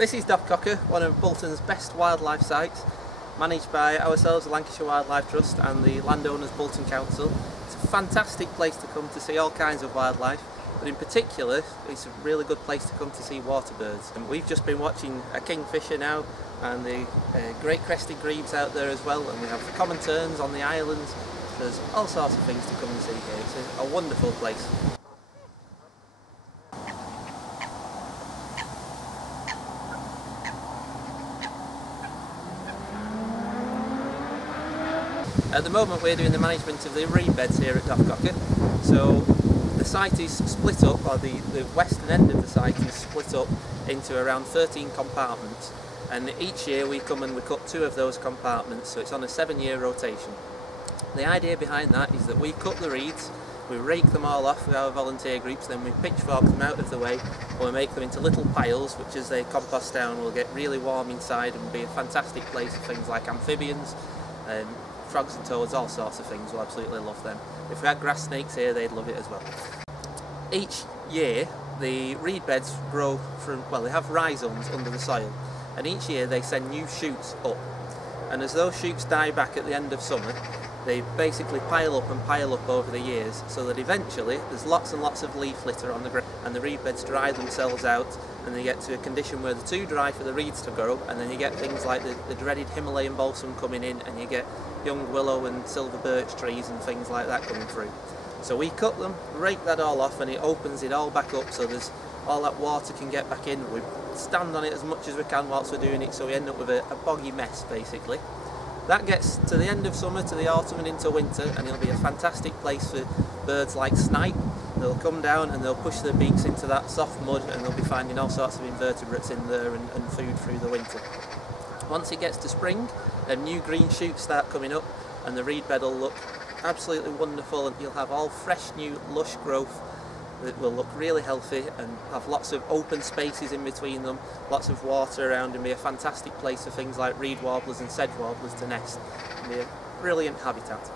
This is Doffcocker, one of Bolton's best wildlife sites, managed by ourselves, the Lancashire Wildlife Trust, and the landowners Bolton Council. It's a fantastic place to come to see all kinds of wildlife, but in particular it's a really good place to come to see water birds. And we've just been watching a kingfisher now, and the great crested grebes out there as well, and we have the common terns on the islands. There's all sorts of things to come and see here. It's a wonderful place. At the moment we're doing the management of the reed beds here at Doffcocker. So the site is split up, or the western end of the site is split up into around 13 compartments, and each year we come and we cut 2 of those compartments, so it's on a 7-year rotation. The idea behind that is that we cut the reeds, we rake them all off with our volunteer groups, then we pitchfork them out of the way, and we make them into little piles which, as they compost down, will get really warm inside and be a fantastic place for things like amphibians, frogs and toads, all sorts of things. We'll absolutely love them. If we had grass snakes here, they'd love it as well. Each year the reed beds grow from, well, they have rhizomes under the soil, and each year they send new shoots up, and as those shoots die back at the end of summer, they basically pile up over the years, so that eventually there's lots and lots of leaf litter on the ground, and the reed beds dry themselves out, and they get to a condition where they're too dry for the reeds to grow, and then you get things like the dreaded Himalayan balsam coming in, and you get young willow and silver birch trees and things like that coming through. So we cut them, rake that all off, and it opens it all back up so there's all that water can get back in. We stand on it as much as we can whilst we're doing it, so we end up with a boggy mess basically. That gets to the end of summer, to the autumn and into winter, and it'll be a fantastic place for birds like snipe. They'll come down and they'll push their beaks into that soft mud, and they'll be finding all sorts of invertebrates in there and food through the winter. Once it gets to spring, then new green shoots start coming up, and the reed bed will look absolutely wonderful, and you'll have all fresh new lush growth that will look really healthy and have lots of open spaces in between them, lots of water around, and be a fantastic place for things like reed warblers and sedge warblers to nest, and be a brilliant habitat.